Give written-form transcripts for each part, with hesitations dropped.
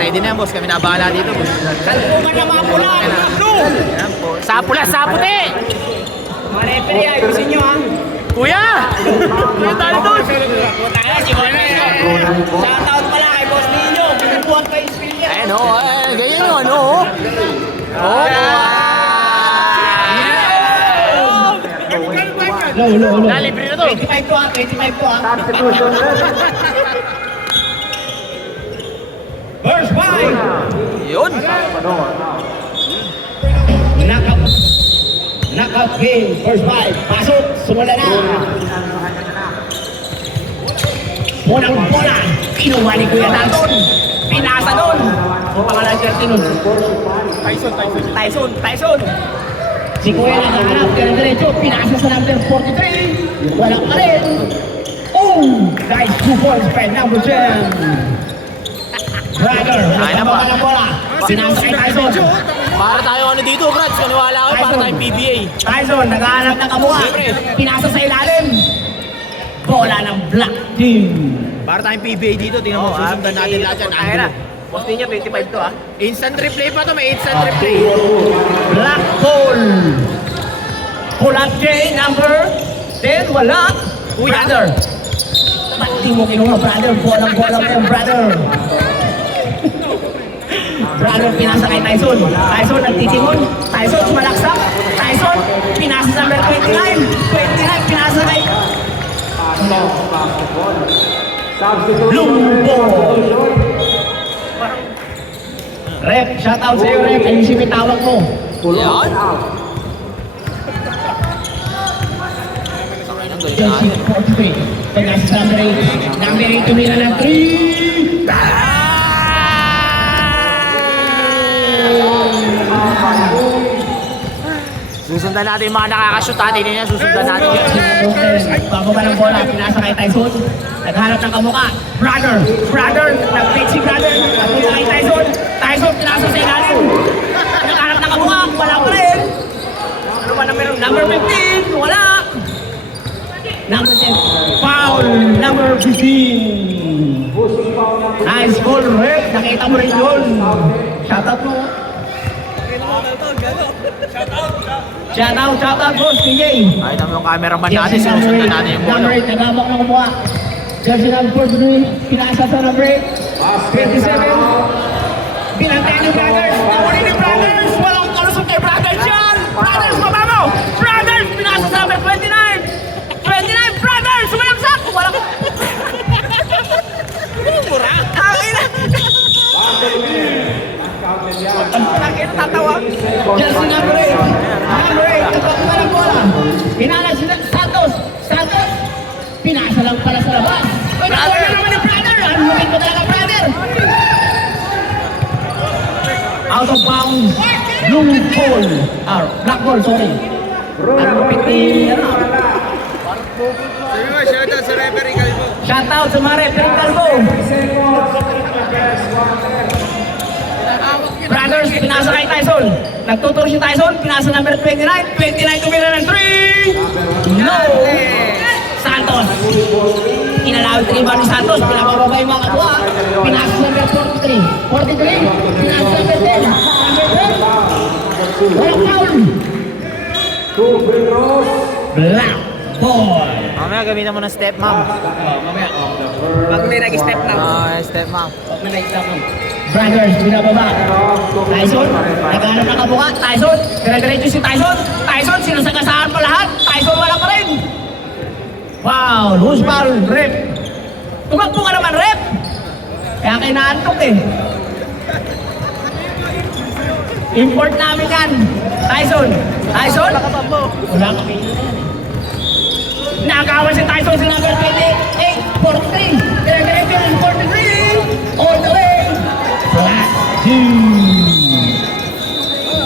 ready na yan, boss. Kami nabahala dito, boss. Kalpungan na mga pula. Ayan po. Sa pula, sa puti! Mga referee, ayusin nyo ha. Kuya! Kuya tayo doon! Puta na, si Bono yan. Shoutout pala kay Boss Nino. Pinupuan pa yung skill niya. Ayan o, ganyan o, ano o? Oh! Low. Nalibre na to. 25 to ha, 25 to ha. First five. Yun! Knockout game, first five. Pasok, sumula na. Unang bola, kinuha ni Kuya Dalton. Pinasa doon. Ang pangalan niya tinun. Tyson. Si Kuya nakahanap, kaya diretso, pinasa sa number 43. Walang pa rin. Oh, nice 2 points by number 10. Brother, nagpapaka ng bola. Pinasa kay Tyson. Para tayo ano dito, Brad. Maniwala ako, para tayong PBA. Tyson, naghahanap ng kamuha. Pinasa sa ilalim. Bola ng Black Team. Para tayong PBA dito, tingnan mo, susundan natin lahat yan. Ayan na. Post niya, 25 to ha. Instant replay pa to, may instant replay. Black Hole. Kulat J, number 10, wala. Brother. Ba't di mo kinuha, brother? Bolang mo yung brother. Brother, pinasa kay Tyson. Tyson, nagtitimon. Tyson, sumalaksak. Tyson, pinasa sa number 29. 29, pinasa kay Lumbo. Rep, shoutout sa'yo, Rep. Ayusin mo yung tawag mo. Yan. Chelsea 43. Pagkas number 8. Number 8 tumira ng 3. Susundan natin yung mga nakakashoot natin niya, susundan natin yun. Bago ba ng bola, pinasa kay Tyson. Naghanap ng kamuka. Brother, nag-plate si brother. Nagpunta kay Tyson. Tyson, pinasa sa ilalim. Naghanap ng kamuka, wala pa rin. Ano ba number 15? Wala. Number 10, foul. Number 15. Nice goal, Rick. Nakita mo rin yun. Shoutout mo. Shoutout, boss, PJ. Ay, naman yung cameraman natin, sinusundan natin yung bola. Number 8, naghabak ng kumuha. Jersey number 43, pinasa sa number 8. 27. Pinantayan ng Brothers. Nawalin ni Brothers. Walang kalusok kay Brothers yan. Brothers, baba mo. Brothers, pinasa sa number 29. 29, Brothers, sumayamsak. Walang... Mura. Akin na. Ang palaki na tatawa. Jersey number 8. Number 8, nagpakuha ng bola. Pinala si Santos. Pinasa lang pala sa labas. Brother naman ni brother. Ang lupit mo talaga, brother. Out of bounds. Blue ball. Black ball, sorry. Ang lupit ni... Shoutout sa referee Calvo. Shoutout sa mga referee Calvo. Brothers, pinasa kay Tyson. Nagtuturo si Tyson, pinasa number 29. 29 tumira ng 3. No! Santos. Inalawit rin ba ni Santos? Pinapababa yung mga katwa. Pinasa number 43. 43. Pinasa number 10. Number 10. Walang foul. Black ball. Mamaya gamitan mo ng step, ma'am. Mamaya. Bago na yung nag-step na. Step, ma'am. Bago na nag-step na. Brothers, binababa. Tyson, naghanap ng kabuka. Tyson, dire-diretso si Tyson. Tyson, sinasagasaan pa lahat. Tyson, wala pa rin. Wow, who's foul? Rep. Tumakbo ka naman, Rep. Kaya kinaantok eh. Import namin yan. Tyson. Wala ka kayo na yan eh. Nakawan si Tyson sa number 28, 43. Dire-diretso yung 43. All the way. Flat.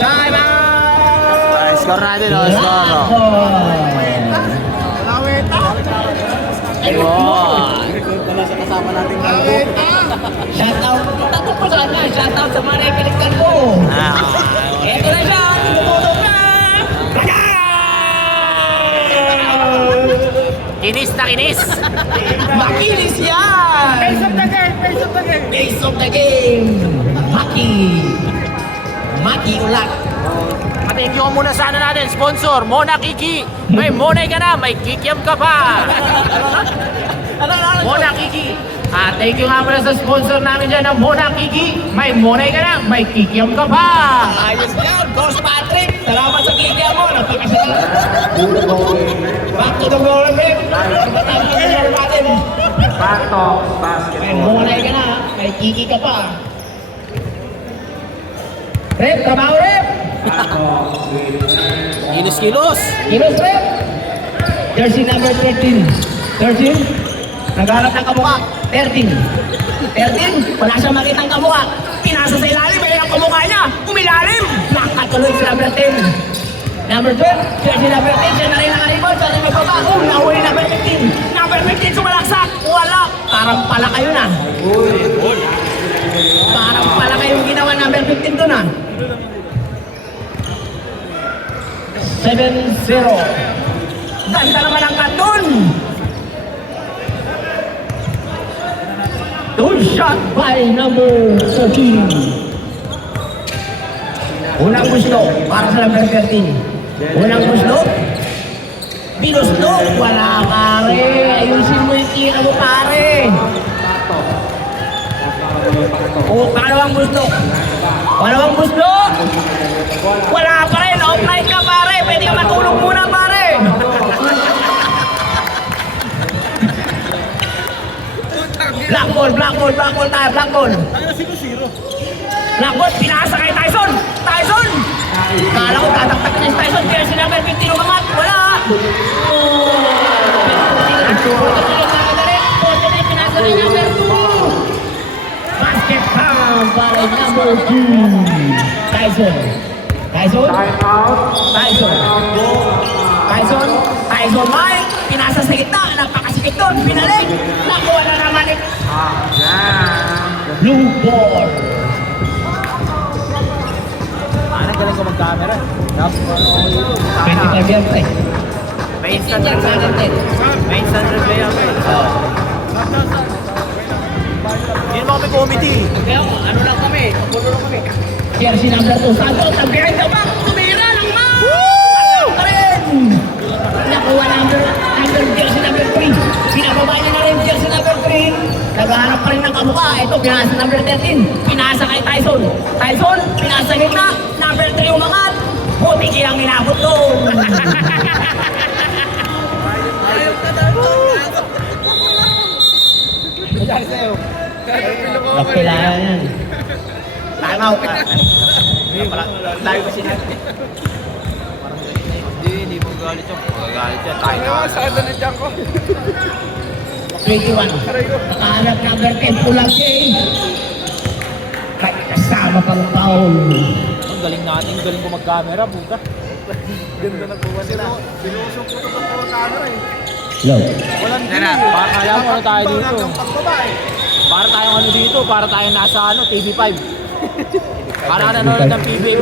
Time out. Score natin, o. Score, o. Shoutout. Tatong po saan na. Shoutout sa mga naipalikan ko. Eto na siya. Tumutok na. Kinis na kinis. Makinis yan. Base of the game. Maki ulat. Thank you muna sa ano natin, sponsor, Mona Kiki. May Monay ka na, may Kikiam ka pa. Mona Kiki. Thank you nga pala sa sponsor namin dyan ng Mona Kiki. May Monay ka na, may Kikiam ka pa. Ayos yan, Boss Patrick. Salamat sa kikya mo. Napakasalamat. Back to the goal, Rip. Matapos na yung natin. May Monay ka na, may Kiki ka pa. Rip, trabaho Rip. Kilos-kilos. Kilos Rip. Jersey number 13. 13. Nagharap ng kamukha. 13. 13. Wala siyang makitang kamukha. Pinasa sa ilalim. Ay ang kamukha niya. Umilalim. Nakatuloy sa number 10. Number 12. Jersey number 10. Siya na rin nakaribot. Siya rin magbabago. Nahuli number 15. Number 15 sumalaksak. Wala. Parang pala kayo na. Parang pala kayong ginawa number 15 doon ah. 7-0. Ganda naman ang kanton. Two shot by number 14. Unang gusto para sa number 13. Unang gusto. Binusto. Wala pare. Ayusin mo yung tira mo pare. O, pangalawang gusto. Pangalawang gusto. Wala pa rin. Offline ka pare. Pwede ka matulog muna pare. Black ball tayo, black ball. Black ball, pinasa kay Tyson. Tyson! Kala ko tataktak niya si Tyson. Kaya si number 15 umangat. Wala. Pinasa kay number 2. Basket foul para number 2. Tyson. Tyson. Tyson Mike. Pinasa sa gitna. Napakasikip doon. Pinalik. Nakuha na naman eh. Blue ball. Galing ko mag-camera. 25 yan pre. May instant replay. May instant replay ako eh. Hindi naman kami comedy. Kaya ano lang kami. Pulo lang kami. Jersey number 2. Santos. Ang behind the back. Tumira lang ma. Woo! Pa rin. Nakuha number jersey number 3. Pinababa niya na rin jersey number 3. Naghahanap pa rin ng kamukha. Ito, pinasa number 13. Pinasa kay Tyson. Tyson, pinasa gitna. Number 3 umangat. Buti kiyang inabot doon. Nakilaan yan. Time out. Layo ko sinabi. Hindi mo galit yan. Magagalit yan. Tayo na. Saan na nandiyan ko? 21. Nakahanap number 10. Pulang game. Kasama pang foul. Ang galing natin. Ang galing ko mag-camera. Puta. Ganda na kuha sila. Sinusong ko ito ng mga camera eh. Low. Walang Yan na. Baka kaya mo ano tayo dito. Hanggang pagbaba eh. Para tayong ano dito. Para tayong nasa ano, TV5. Para nanonood ng PBA.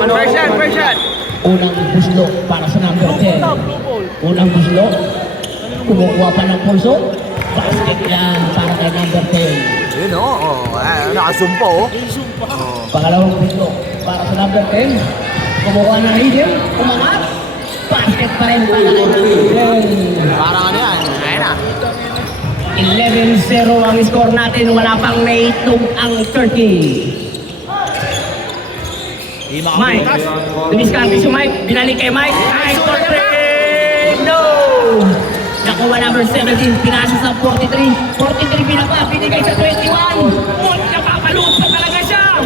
Version. Unang buslo para sa number 10. Unang buslo. Kumukuha pa ng pulso. Basket lang para kay number 10. Yun o. Nakasumpa o. Pangalawang buslo para sa number 10. Kumukuha ng rhythm. Umangat. Basket pa rin para kay number 10. Parang ano yan. Ayan na. 11-0 ang score natin. Wala pang naitog ang Turkey. Mike, dumiskarte si Mike, binalik kay Mike, nice for three! No! Nakuha number 17, pinasa sa 43, 43 pinapa, binigay sa 21, napapaluot pa talaga siya!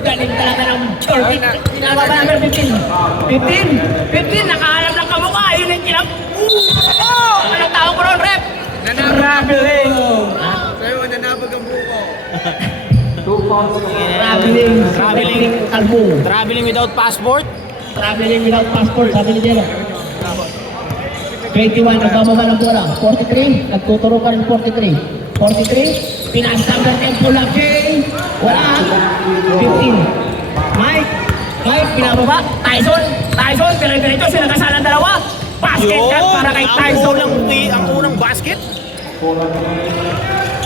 Galing talaga ng Turkey, pinaba ba number 15? 15, nakahanap ng kamukha, yun yung kinap... Oh! Anong tawag ko ron, rep? Traveling! Sa'yo, nanabag ang buko. Traveling kalbo. Traveling without passport. Traveling without passport, sabi ni Jello. 21, nagbababa ng bola. 43, nagtuturo pa rin 43. 43, pinasa number 10 pula. Wala. 15. Mike, pinababa. Tyson, dire-diretso sila kasalang dalawa. Basket yan para kay Tyson. Ang unang basket.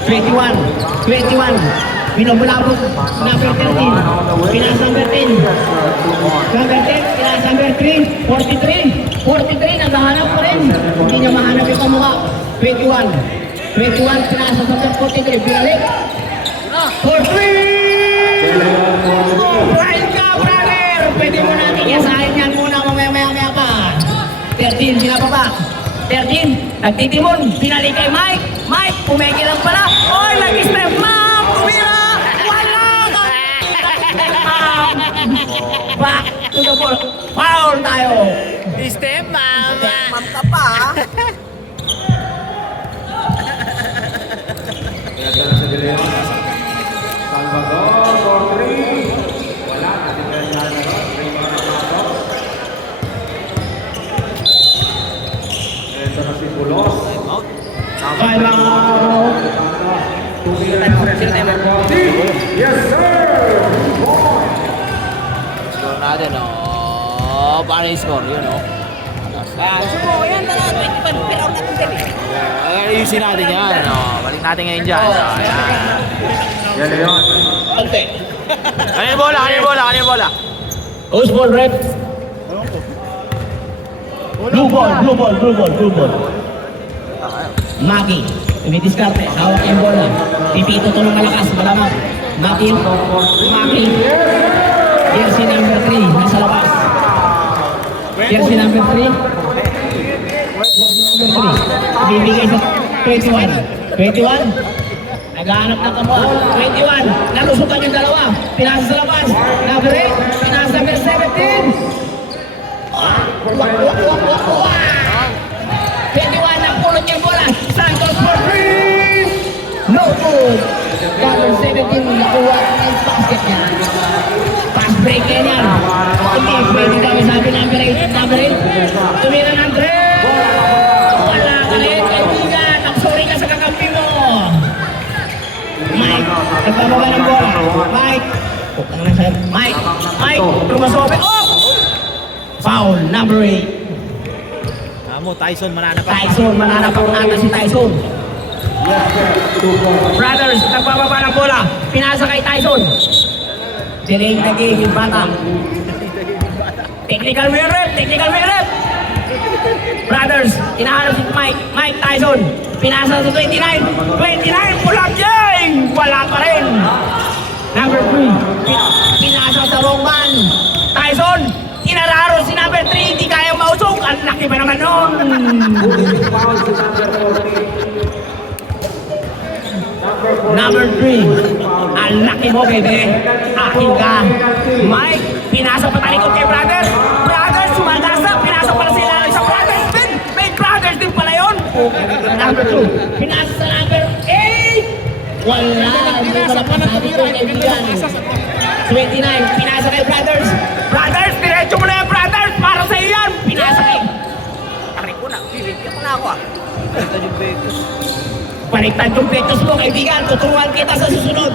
21. Binubulabog number 13. Pinas number 10. Number 10, pinas number 3. 43, naghahanap pa rin. Hindi niya mahanap yung kamukha. 21, pinas number 43. Binalik. For 3! Right ka, brother! Pwede mo natin yasahin yan muna mamaya pa. 13, pinababa. 13, nagtitimon. Pinalik kay Mike. Mike, pumeke lang pala. Oy, nag-step ma'am! Tumira! Wala ka! Back to the ball. Foul tayo. Step, mama. Ma'am ka pa, ha? Salvador for 3. Wala, natitira niya na ron. Ito na si Pulos. Foul out. Tumira yung Yes, sir! Score natin, oh. Paano yung score? Yun, oh. Yan na lang. 25 pero na ito din. Ayusin natin yan, oh. Balik natin ngayon dyan. Oh, yan. Yan na yun. Ante. Ano yung bola? Ano yung bola? Who's ball, red? Blue ball. Maki. Tumidiskarte. Hawak yung bola. Pipito to ng malakas. Malamang. Maki. Jersey number 3. Nasa labas. Jersey number 3. Bibigay sa 21. Naghahanap ng kamukha. 21. Nalusutan yung dalawa. Pinasa sa labas. Number 8. Pinasa number 17. 21 ang pulot yung bola. Santos for 3. No good. Number 17 nakuha ang basket niya. Pass break yan yan. Hindi pwede daw sabi number 8. Tumira ng 3. Wala ka rin. Kaibigan. Sorry ka sa kakampi mo. Mike. Nagpababa ng bola. Mike. Lumasobe. Oh! Foul. Number 8. Amo, Tyson, mananap. Tyson, mananapang ata si Tyson. Brothers, nagbababa ng bola. Pinasa kay Tyson. Delaying the game yung bata. Technical rep. Brothers, inahanap si Mike Tyson. Pinasa sa 29. Pull up Jay! Wala pa rin. Number 3. Pinasa sa wrong man. Tyson, inararo si number 3. Hindi kaya mausok. Ang laki pa naman nun. Number 3. Ang laki mo, bebe. Akin ka. Mike, pinasa pa talikod kay Brothers. Brothers, sumagasa. Pinasa pala sila sa Brothers. May Brothers din pala yun. Number 2. Pinasa sa number 8. Wala. Hindi ko na pasabi ko, kaibigan. 29. Pinasa kay Brothers. Brothers, diretso mo na yan, Brothers. Para sa iyan. Pinasa kay. Aray ko na. Bibigyan ko na ako, ah. Baliktad yung petos mo, kaibigan. Tuturuan kita sa susunod.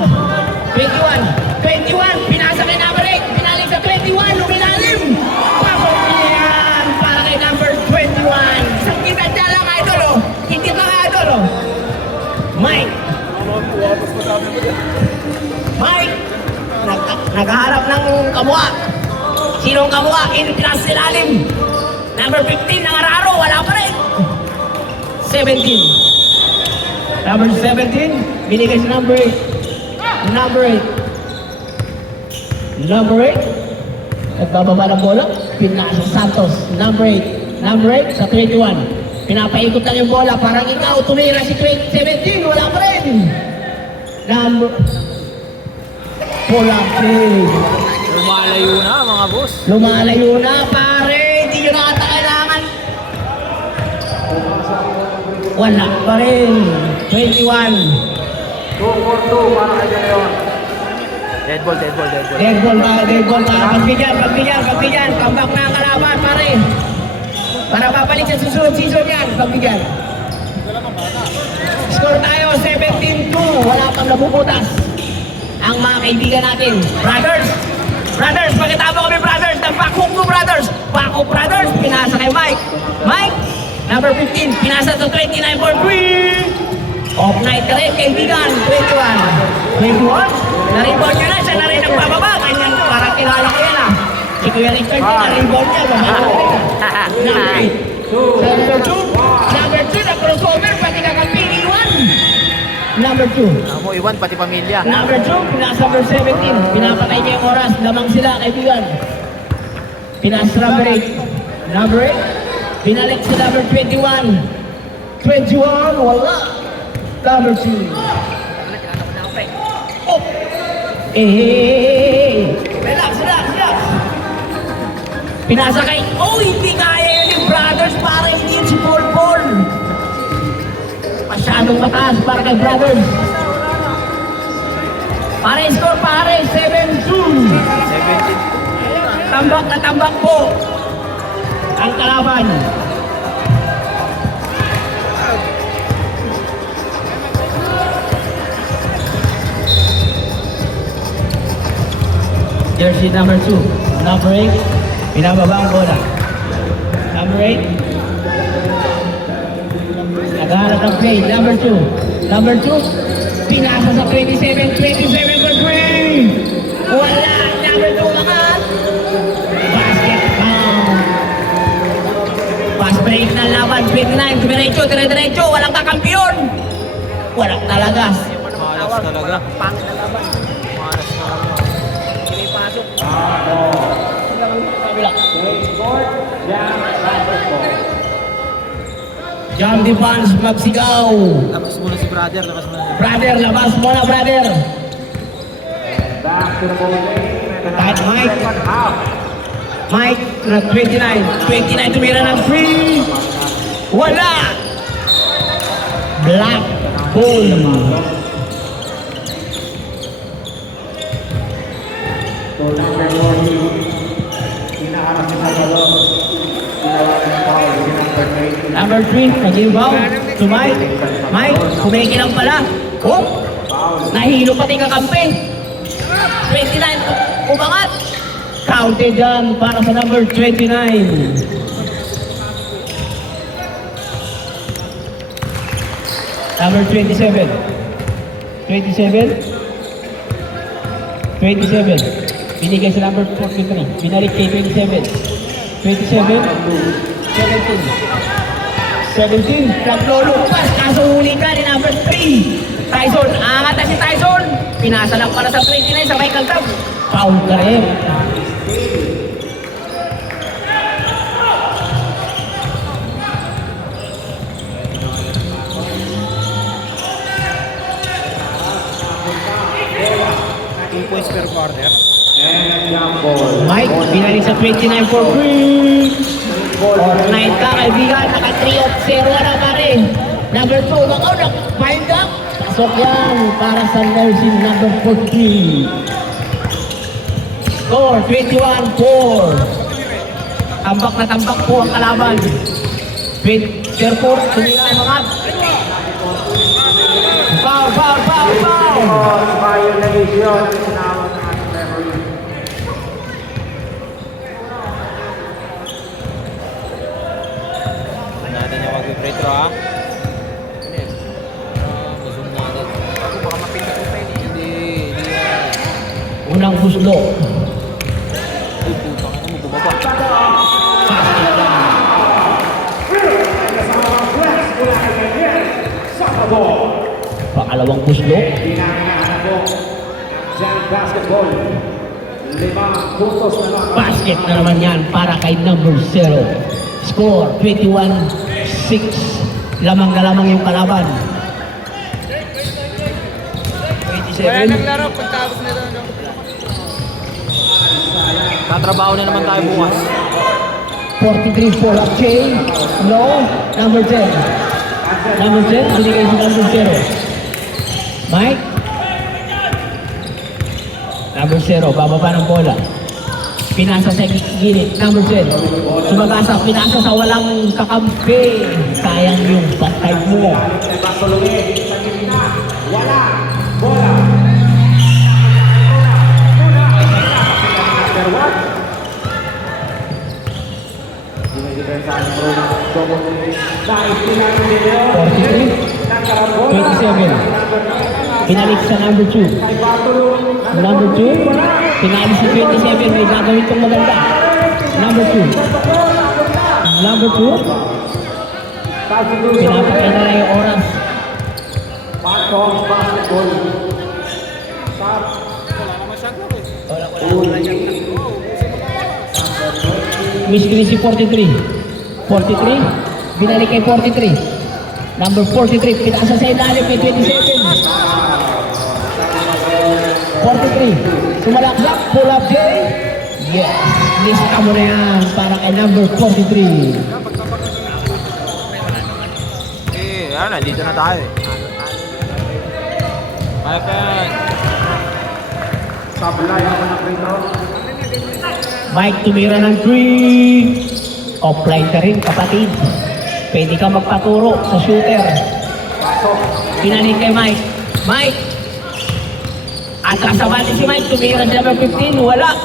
21. Pinasa kay number 8. Pinalik sa 21. Luminalim. Pasok niyan. Para kay number 21. Isang kita dyan lang, idol, oh. Hindi ka nga, idol, oh. Mike. Naghaharap ng kamukha. Sinong kamukha? Pinasa sa ilalim. Number 15. Nangararo. Wala pa rin. 17. Number 17, binigay si number 8. Number 8. Nagbababa ng bola, pinasa Santos. Number 8 sa 21. Pinapaikot lang yung bola, parang ikaw tumira si 17, wala pa rin. Number... Pull-up play. Lumalayo na, mga boss. Lumalayo na, pare. Hindi nyo na ata kailangan. Wala pa rin. 21. 2 for 2 para kay Leon. Dead ball. Dead ball tayo. Pagbigyan. Comeback na ang kalaban, pare. Para babalik sa susunod season yan. Pagbigyan. Score tayo, 17-2. Wala pang nabubutas. Ang mga kaibigan natin. Brothers, pagkatama kami, brothers. Nag-backhook mo, brothers. Backhook, brothers. Pinasa kay Mike. Number 15, pinasa sa 29 for 3. Off night ka rin, kaibigan. 21. 21? Na-rebound niya na, siya na rin ang bababa. Ganyan, parang kilala ko yan ah. Si Kuya Richard din, na-rebound niya, bababa na rin ah. Number 2, na crossover, pati kakampi, iwan. Number 2. Ako, iwan, pati pamilya. Number 2, pinasa number 17. Pinapatay niya yung oras, lamang sila, kaibigan. Pinasa number 8. Number 8, pinalik sa number 21. 21, wala. Number 2. Oh! Relax, relax, relax. Pinasa kay, oh, hindi kaya yun yung brothers para hindi yun si Paul Paul. Masyadong mataas para kay brothers. Pare, score pare, 7-2. 17. Tambak na tambak po ang kalaban. Jersey number 2, number 8, pinababa ang bola. Number 8, naghahanap ng play. Number 2, number 2, pinasa sa 27 for 3. Wala, number 2 umangat. Basket foul. Fast break ng laban, 29, dire-diretso, walang kakampiyon. Walang talaga. Malas talaga. Pangit na laban. Malas talaga. Jam defense, magsigaw. Labas muna si brother, labas muna. Brother, labas mo na, brother. Back to the ball game. Kahit Mike. Second half. Mike, na 29. 29 tumira ng 3. Wala. Black hole. So number 40, hinaharap niya sa balon. Ginawa ng foul, si number 20. Number 3, nag-inbound to Mike. Mike, kumikilang pala. Oh, nahilo pati kakampi. 29, umangat. Counted dyan para sa number 29. Number 27. 27. 27. Binigay sa number 43. Binalik kay 27. 27. 17. 17. Naglulupas. Kaso huli ka ni number 3. Tyson. Angat na si Tyson. Pinasa lang pala sa 29 sa Michael Tab. Foul ka rin. Points per quarter. And jump ball. Mike, binalik sa 29 for free. Fortnite ka, kaibigan. Naka 3 of 0 na pa rin. Number 2, find up. Pasok yan para sa nursing number 14. Score, 21-4. Tambak na tambak po ang kalaban. Therefore, tumila ang mga. Foul, foul, foul, foul. Violation. Tinawag ng ating referee. Natin yung mag-retro ha. Masum na agad. Ako baka mapindot yung pen. Hindi yan. Unang buslo. Ay, putang ito mo bumaba. Pangalawang buslo. Pinangahan po. Jam basketball. 5 puntos na lang. Basket na naman yan para kay number 0. Score, 21-6. Lamang na lamang yung kalaban. 27. naglaro pagkabot na doon. Tatrabaho na naman tayo bukas. 43 for Jay. No. Number 10. Number 10, binigay si number 0. Mike. Number 0, bababa ng bola. Pinasa sa gilid. Number 10. Sumabasa, pinasa sa walang kakampi. Sayang yung bantay mo. Ay Bartolome sa gitna. Wala. Bola. Number 1. Dinidepensahan ng Bruno. Double play. Dahil pinangahan nila. 43. Pinalik sa number 2. Number 2, pinalik si 27. May gagawin itong maganda. Number 2. Number 2, pinapakay na lang yung oras. Patong basketball. Start. Miss Gracie 43. 43, binalik kay 43. Number 43, pinasa sa ilalim kay 27. 43, sumalaksak, pull up J. Yes, lista mo na yan para kay number 43. Yan, nandito na tayo. Kaya pa yan. Sablay ang anak rito. Mike tumira ng 3. Offline ka rin, kapatid. Pwede ka magpaturo sa shooter. Pinalik kay Mike. Mike! At kasabali si Mike, tumira sa number 15, wala.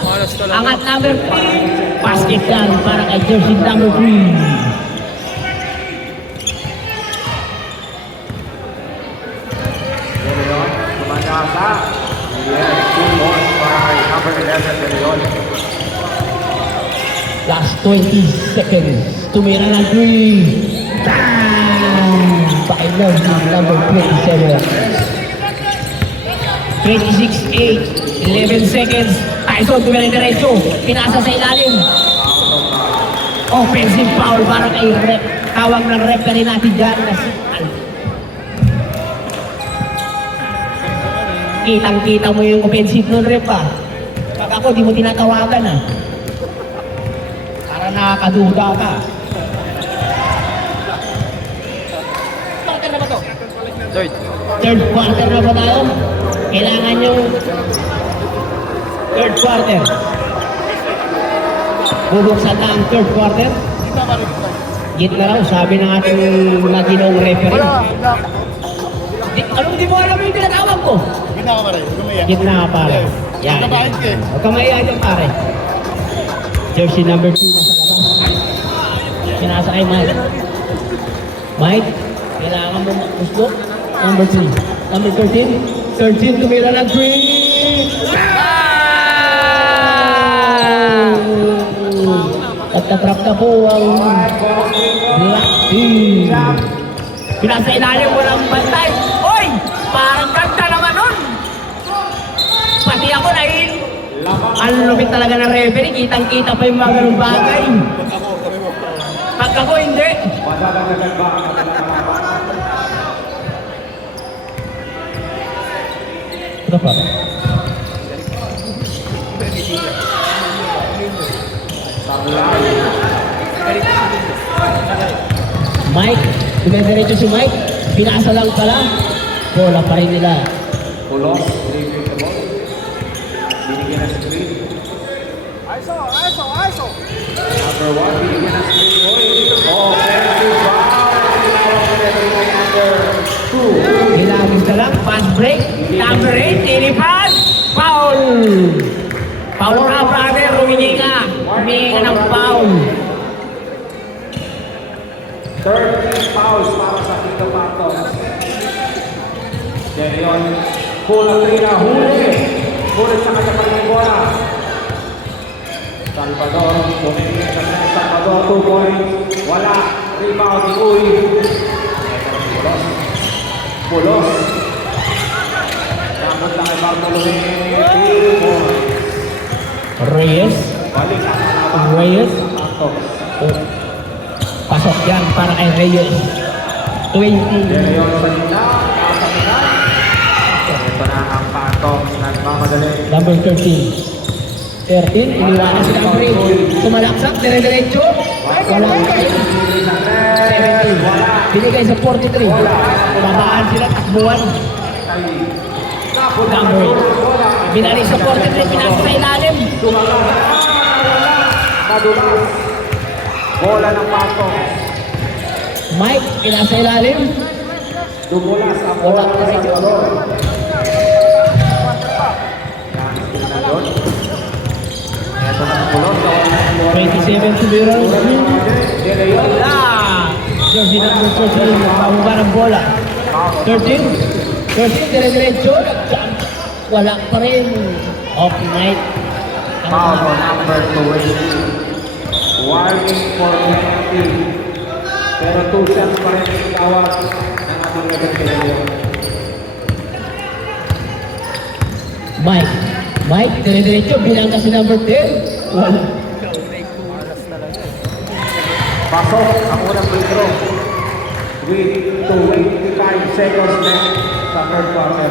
Angat number 3. Basket yan para kay jersey number 3. Leon, tumagasa. Yes, 2 points para kay number 11, De Leon. Last 20 seconds. Tumira ng 3. Bang! Pakailan ng number 27. 26-8. 11 seconds. Tyson tumira ng diretso. Pinasa sa ilalim. Offensive foul para kay rep. Tawag ng rep na rin natin dyan. Kitang-kita mo yung offensive ng rep ah. Pag ako, di mo tinatawagan ah. Para nakakaduda ka. Third. Third quarter na ba tayo? Kailangan yung third quarter. Bubuksan na ang third quarter. Gitna raw, sabi ng ating naginong referee. Anong di mo alam yung tinatawag ko? Gitna ka pare, huwag ka maiyak. Gitna ka pare. Yan. Kapahit ka eh. Huwag ka maiyak dyan pare. Jersey number 2 nasa labas. Pinasa kay Mike. Mike, kailangan mo gusto. Number 3. Number 13. 13 tumira ng 3. At natrap na po ang Black Team. Pinasa ilalim, walang bantay. Oy! Parang ganda naman nun. Pati ako nahil. Ang lupit talaga ng referee. Kitang-kita pa yung mga ganung bagay. Pag ako hindi. Madadagdagan ba ang Ito pa. Mike, dumidiretso si Mike. Pinasa lang pala. Bola pa rin nila. Pulos, leaving the ball. Binigyan ng screen. Number 1, binigyan ng screen. Offensive foul. Number 2. Hilagis na lang. Fast break. Number 8. Tinipas. Foul. Foul ka, brother. Humingi ka. Humingi ka ng foul. 13 fouls para sa Tito Patos. De Leon, Pulatrina, huli. Huli sa kanya pa rin bola. Salvador, tumingin sa Salvador, 2 points. Wala. Rebound ni Uy. Pulos. Pulos. Napunta kay Bartolome. 2 points. Reyes. Balik ang laban. Reyes. Patos. Oh. Pasok yan para kay Reyes. 20. De Leon sa gitna. Nasa gitna. Ito na ang Patos. Nagmamadali. Number 13. 13, iniwanan sila ng break. Sumalaksak, dire-diretso. Wala. 17. Binigay sa 43. Babaan sila, takbuhan. Number 8. Binalik sa 43, pinasa sa ilalim. Madulas. Bola ng Patos. Mike, pinasa ilalim. Dumulas ang bola ng Salvador. Yan, tingnan doon. Ito na ang pulot. 27 to zero. De Leon. Wala. Jersey number 13, pababa ng bola. 13, dire-diretso, nag-jump. Wala pa rin. Off night. Foul on number 20. Warning for penalty. Pero 2 shots pa rin ang tawag ng ating nagagalayo. Mike, dire-diretso, bilang kasi number 10. Wala. Pasok ang unang free throw. With 25 seconds left sa third quarter.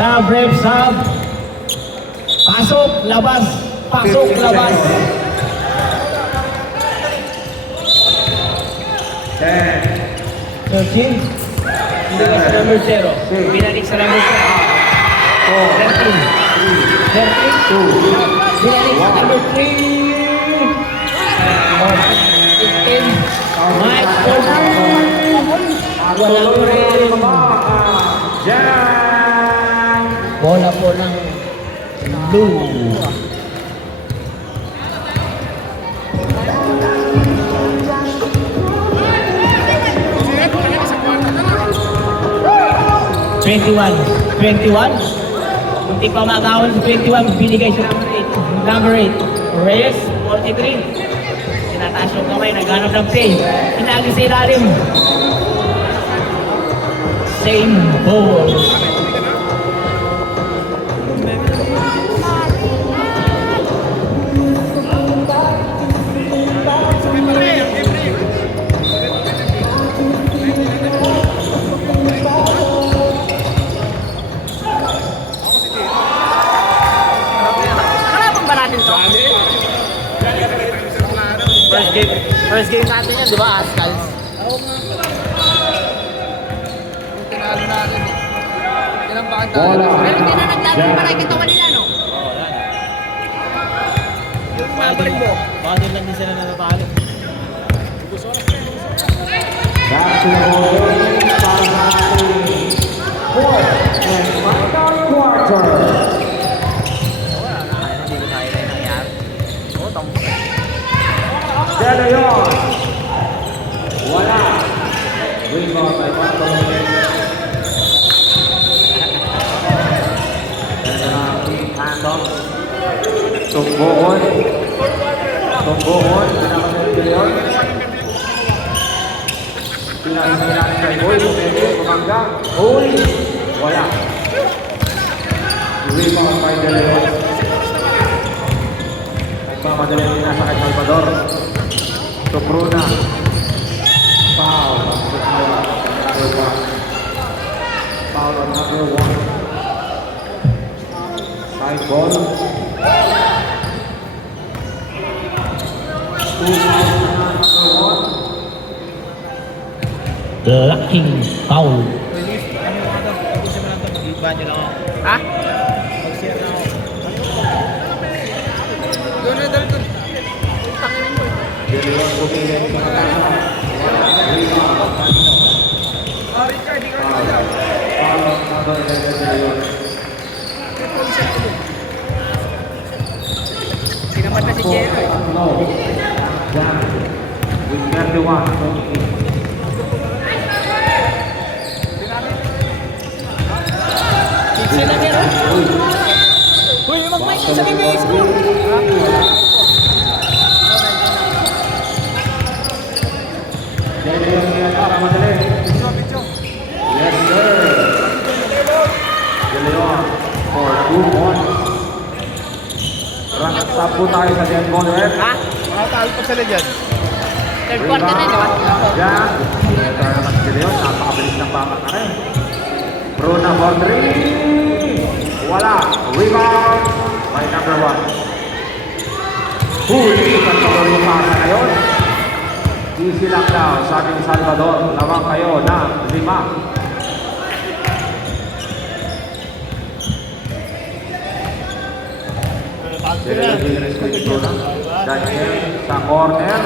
Sub, rep, sub. Pasok, labas. Pasok, 15 labas. seconds. 10, 13. Hindi ka sa number 0. Binalik sa number 0. 13. 4, 3, 2, Binalik sa number 3. 15. Mike, 14. Wala pa rin. Jam! Bola po ng blue. Munti pa magawan sa 21, binigay siya number 8. Reyes, 43. Tinataas yung kamay, naghanap ng play. Hinagi sa ilalim. Same ball. First game natin yan, di ba? Ascals. Tinalo natin eh. Tinampakan tayo. Bola. Pero hindi na naglaban para kita kanila, no? Bakit lang din sila natatalo? Back to the ball para sa ating fourth and final quarter. De Leon. Wala. Rebound by Pantol. Handoff. Tunggoon. Anak ng De Leon. Pinahingin kay Boy. Pumili. Pumangga. Uy. Wala. Rebound by De Leon. Nagmamadali din nasa kay Salvador. To Bruna. Foul. Foul on number 1. Side ball. 2 fouls on number 1. Lacking foul. Ha? Doon na, doon. De Leon pumili ng mga tasa. Rebound. Foul on number 11 De Leon. Sinamat na si Jero eh. No. Jam. With 31. Sila yan. Uy, mag-mic ka sa base ko. De Leon yan para madali. Yes, sir. De Leon for 2 points. Rank up po tayo sa Dead Corner. Ha? Makatalo pa sila dyan. Third quarter na, di ba? Diyan. Ito naman si De Leon. Napakabilis ng bakat na rin. Bruna for 3. Wala. Rebound by number 1. Huli. Salvador yung pasa na yun. Easy lang daw. Sabi ni Salvador. Lawang kayo ng 5. Daniel sa corner.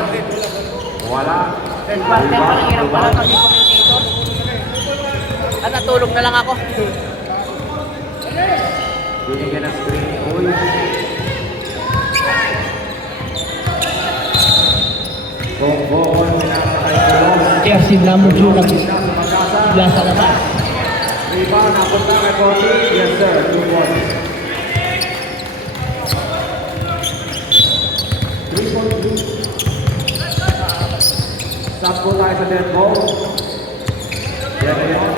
Wala. Third quarter, parang hirap pala pag may commentator. At natulog na lang ako. Binigyan ng screen ni Uy. Kung Bohol, pinapakay ko. Pierre Siglamudyo na sila sa labas. Rebound, napunta kay Cody. Yes sir, 2 points. 3-point. Stop po tayo sa dead ball. Yan na yun.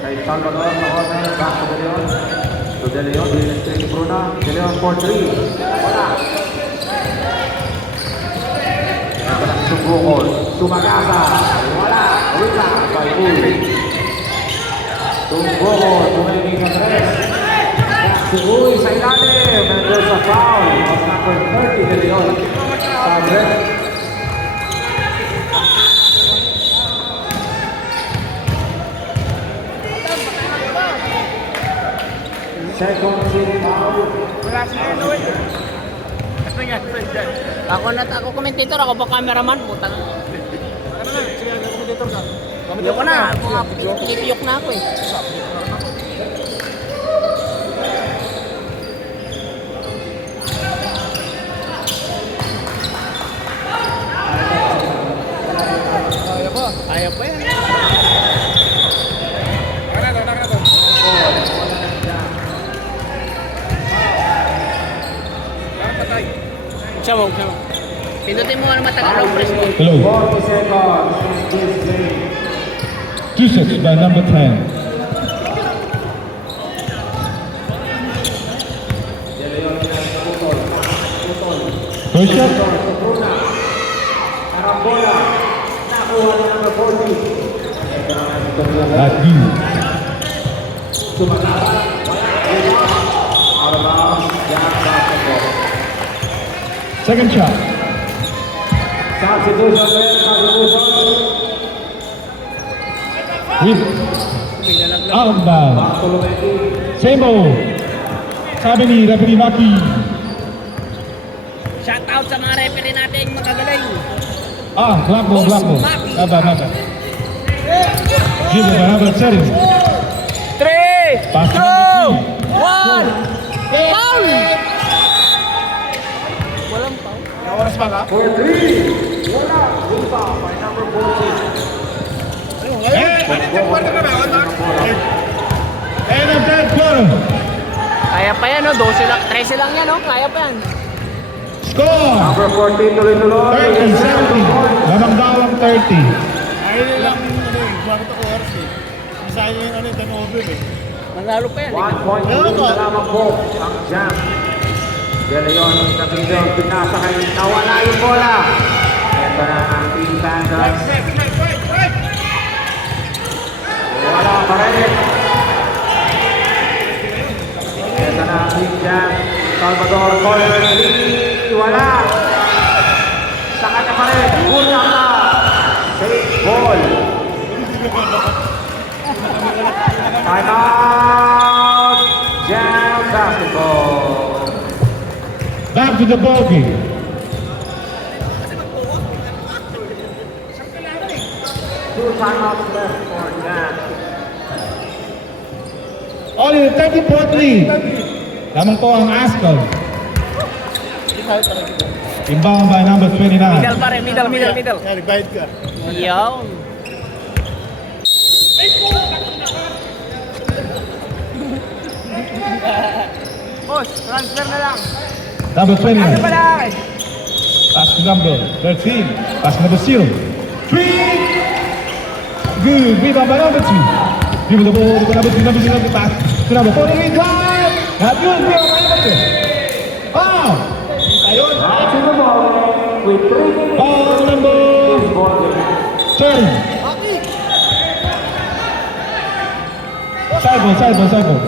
Kay Salvador sa corner, back to De Leon. To De Leon, Williams straight to Bruna. De Leon for 3. Wala. Ito na Sumukol. Sumagasa. Wala. Wala. By Uy. Sumukol. Tumingin sa 3. Si Uy sa ilalim. And there's a foul of number 30 De Leon. Sa break. Second team foul. Ako commentator, ako pa cameraman, putang. Ayoko na, pinipiyok na ako eh. Ayaw pa yan. Siya mo. Pindutin mo ano matagal ang press mo. Hello. 40 seconds. This game. 2 sets by number 10. First shot. Karambola. Nakuha na number 40. Lagi. Sumagasa. Out of bounds. Jam basketball. Second shot. Substitution there. Substitution. Whip. Out of bounds. Bartolometi. Same ball. Sabi ni referee Maki. Shout out sa mga referee nating magagaling. Black ball. Naba. Give it another setting. 3, Pass to number 2, 1, foul! Walang foul. For 3. Wala. Rebound by number 40. 3. End of that quarter. Kaya pa yan, no? 12 lang, 13 lang yan, no? Kaya pa yan. Score. Number 14 tuloy-tuloy. 30-70. Lamang daw ang 30. Ayun lang bakit ako oras eh. Masaya yung turnover eh. Manalo pa yan. 1 point lead na lamang po ang Jam. De Leon na biglang pinasa kay nawala yung bola. Ito na ang Team Pandas. Wala pa rin. Ito na ang Team Jam. Salvador corner 3. Wala. Sa kanya pa rin. Una ka. Safe ball. Time out. Jam basketball. Back to the ball game. Two timeouts left for Jam. Only 30-point lead. Lamang po ang Ascol. Inbound by number 29. Middle pa rin, middle. Kaya nag-bayad ka. Yaw. Boss, transfer na lang. Number 29. lang? Pass to number 13. Pass to number 0. 3. Good. Rebound by number 2. Give the ball to number 2. Pass to number 48. Drive. Not good. Rebound by number 2. Foul. Ayun. Back to the ball with 3 minutes. Foul number This ball game. 10. Side ball.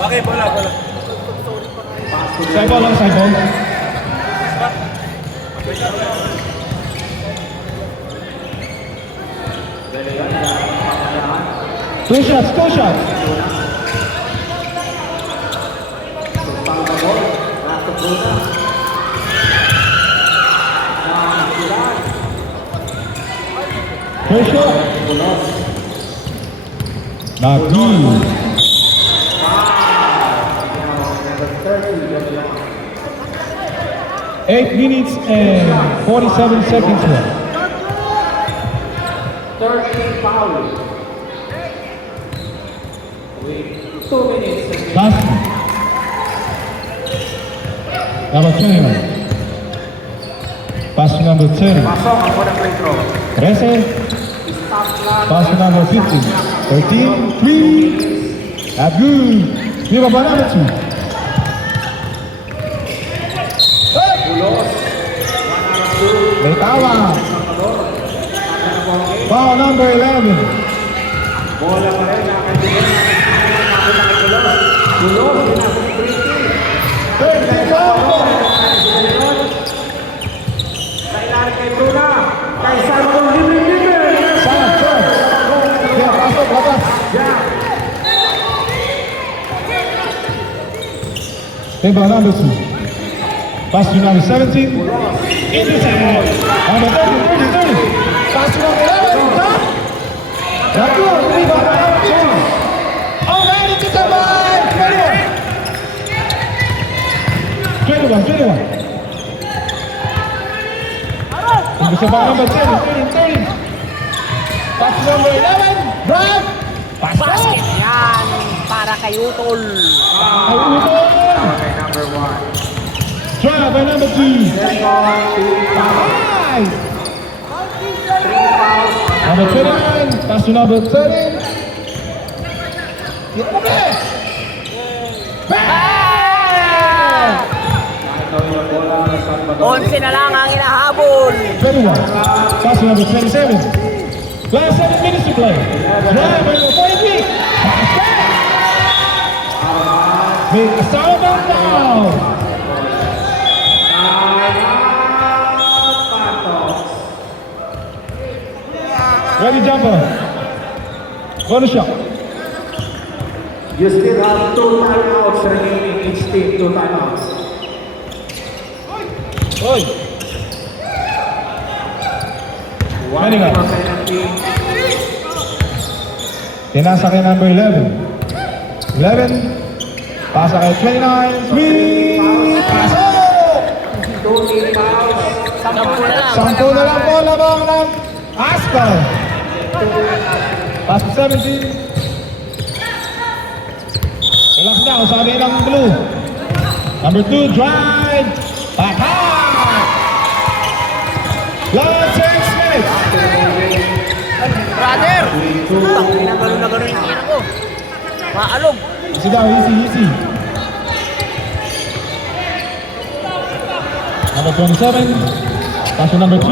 Bakit? Bola. Side ball lang, side ball. Two shots. Salvador. Back to Bruna. First shot. Not good. 8 minutes and 47 seconds left. 13 fouls. With 2 minutes. Basket. Number 21. Pass to number 30. Pasok ang unang free throw. 13. Pass to number 15. 13. 3. Not good. Give up by number 2. May tawa. Foul number 11. Bola pa rin. Nakakatinig. Gulos. Sa ilalim kay Bruna. Kay Salmon. Libre. Shot. Yeah, pasok, labas. Take by number 2. Pass to number 17. Intercept. Number 30. Pass to number 11. Top. Not good. Take by number 2. Already to the line. 21. Gusto ba number 30. Pass to number 11. Drive. Basket yan para kay Utol. Ay, Utol. Kay number 1. Drive by number 2. High. 3 fouls. Number 29. Pass to number 13. Get the back. Ito yung bola ng Salvador. 11 na lang ang inahabol. 21. Pass to number 27. Last 7 minutes to play. Drive by number 43. Make a Solomon foul. Ready jumper. Go to shot. You still have 2 timeouts remaining each team. 2 timeouts. Oy. One Galing, ah. penalty. Pinasa kay number 11. 11. Pasa kay 29. 3. Pasok! 2 team fouls. 10 na lang po labang ng Ascal. Pass to 17. Relax na, sabi ng blue. Number 2, drive. Back high. Last 6 minutes. Brother! Pinagano na gano'n yung ina ko. Maalog. Easy down, easy. Number 27. Pass to number 2.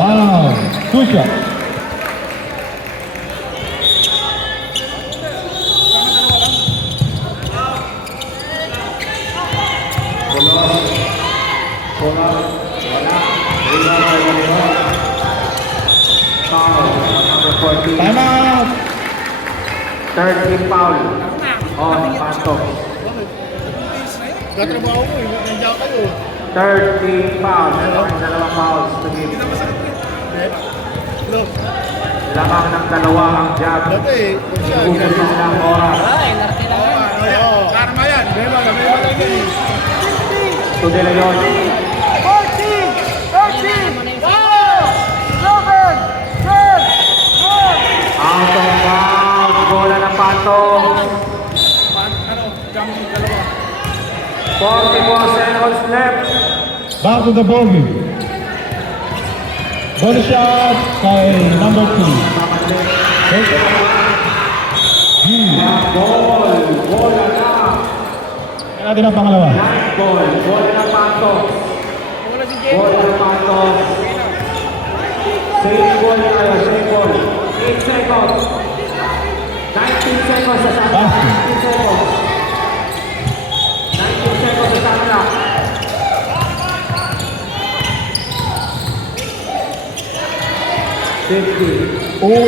Foul. 2 shot. Number 14. Time out. 13 foul. On Pasok. Katrabaho ko, nandiyan kayo. 13 foul. Dalawang fouls to give. Look, Lamang ng dalawa ang jab. dati, siya, Ubusin ng oras. Ay, narti lang yan. oo. Karma yan, may wala lang yan. To De Leon. Out of bounds. Bola ng Pasok. 44 seconds left. Back to the ball game. Body shot kay number 2. Ball. Bola na. Kaya natin ang pangalawa. Nice ball. Bola ng Pasok. Bola ng Pasok. Save ball tayo. Save ball. 8 seconds. 19 seconds sa sana. 19 seconds. 19 seconds sa sana. Oh,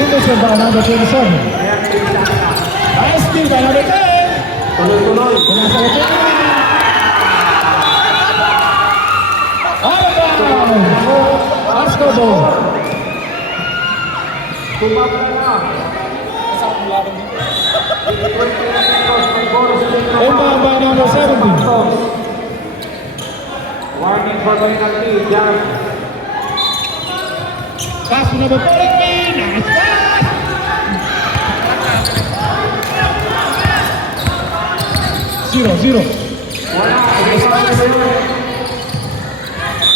intercept by number 27. Ayan, please sana. Nice steal by number 10. Tuloy-tuloy. Pinasa ko 10. Out of bounds. Asco ball. Tumabla na. Inbound by number 17. Warning for penalty, jump. Pass to number 43. Nice pass. Zero. Wala. Nice pass.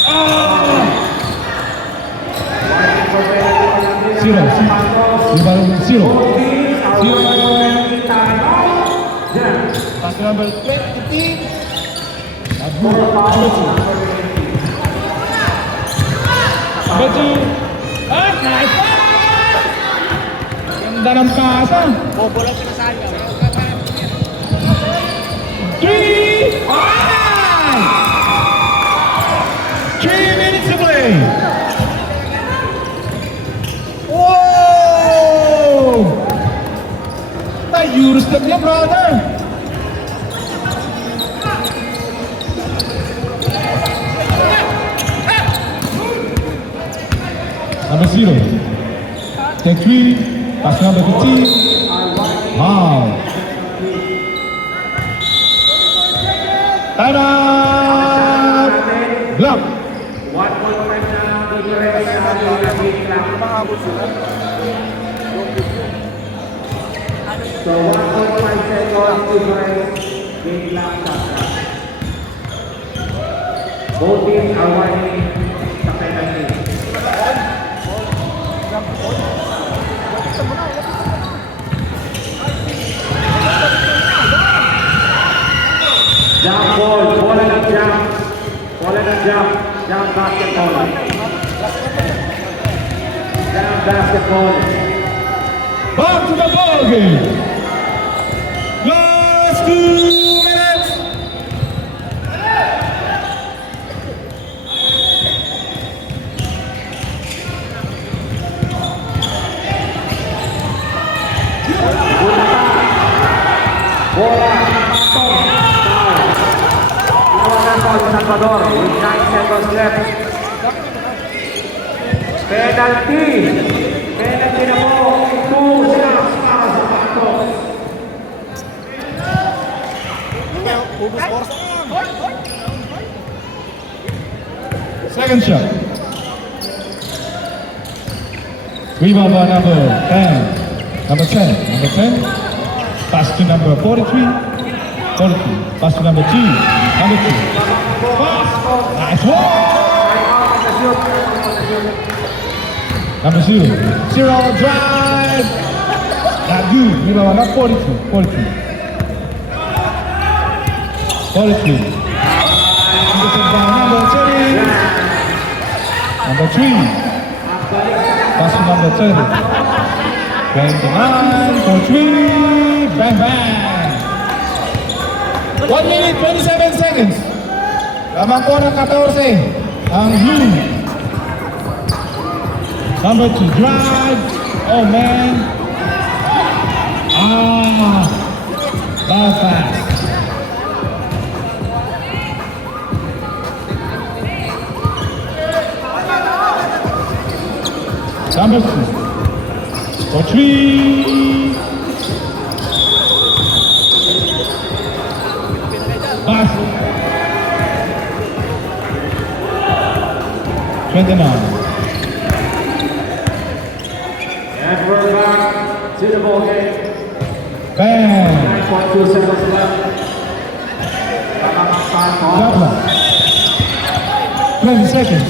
Oh. Warning for penalty. Zero. Zero. Pass to number 20. Number 2. Ah, nice pass. Ganda ng pasa. Bobo lang pinasayang. 3, 5! 3 minutes to play! Whoa! Na-Eurostep niya, brother! Number 0. Take 3. Pass number 15. Wow! Time out! Block! 1 point na difference sa game clock. So 1.5 seconds difference game clock stop. Both teams are winning sa penalty. Jump ball, bola ng jump. Bola ng jump. Jump basketball. Jump basketball. Back to the ball game! Last 2 minutes! Bola. Stop. Foul. Ginawa ng Salvador with 9 seconds left. Penalty. Penalty na po. 2 shots para sa Pato. Second shot. Rebound by number 10. Number 10. Number 10. Pass to number 43. 43. Pass to number 2. Number 2. Pass. Nice one. Number 0. 0 drive. Not good. Rebound by 42. 43. 43. Number 30. Number 3. Pass to number 30. 29 for 3. Bang, bang. 1 minute, 27 seconds. Lamang po ng 14. Ang blue. Number 2, drive. Oh, man. Ball pass. Number 2. For 3. Pass. 29. And we're back to the ball game. Bang. 9.2 seconds left. Time Shot off. clock. 20 seconds.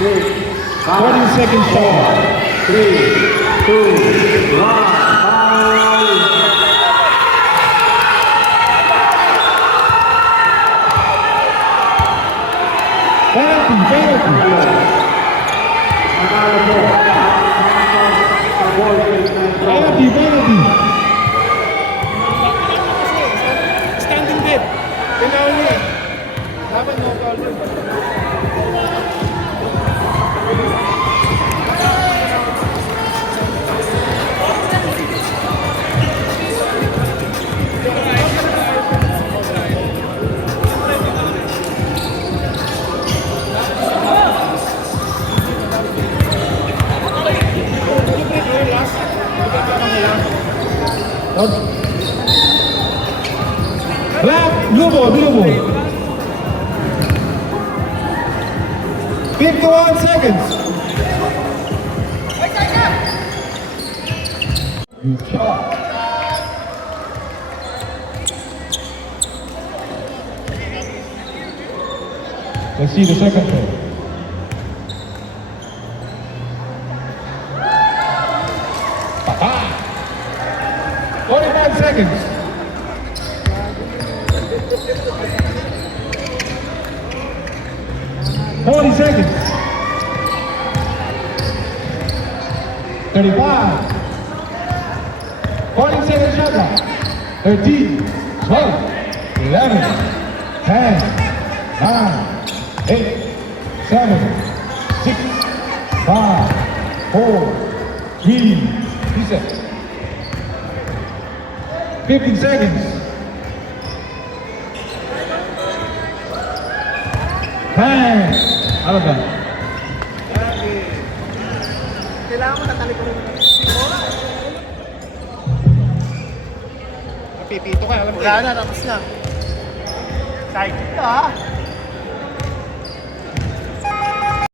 20 seconds shot. 3, 2, 1. Bye. Penalty. Manalo po. Sa ball game. Penalty. Standing dead. Kailangan mo yan. Dapat no foul yun. Black, blue ball. 41 seconds. Good job. Let's see the second throw. Ah! 45 seconds. Forty seconds. 35. 40 seconds shot clock. 13, 12, 11, 10, 9, 8, 7, 6, 5, 4, 3, reset. 15 seconds. 10. Out of that. Kailangan mo tatali ko rin. Pipito ka, alam mo. Wala na, tapos na. Side ka, ha?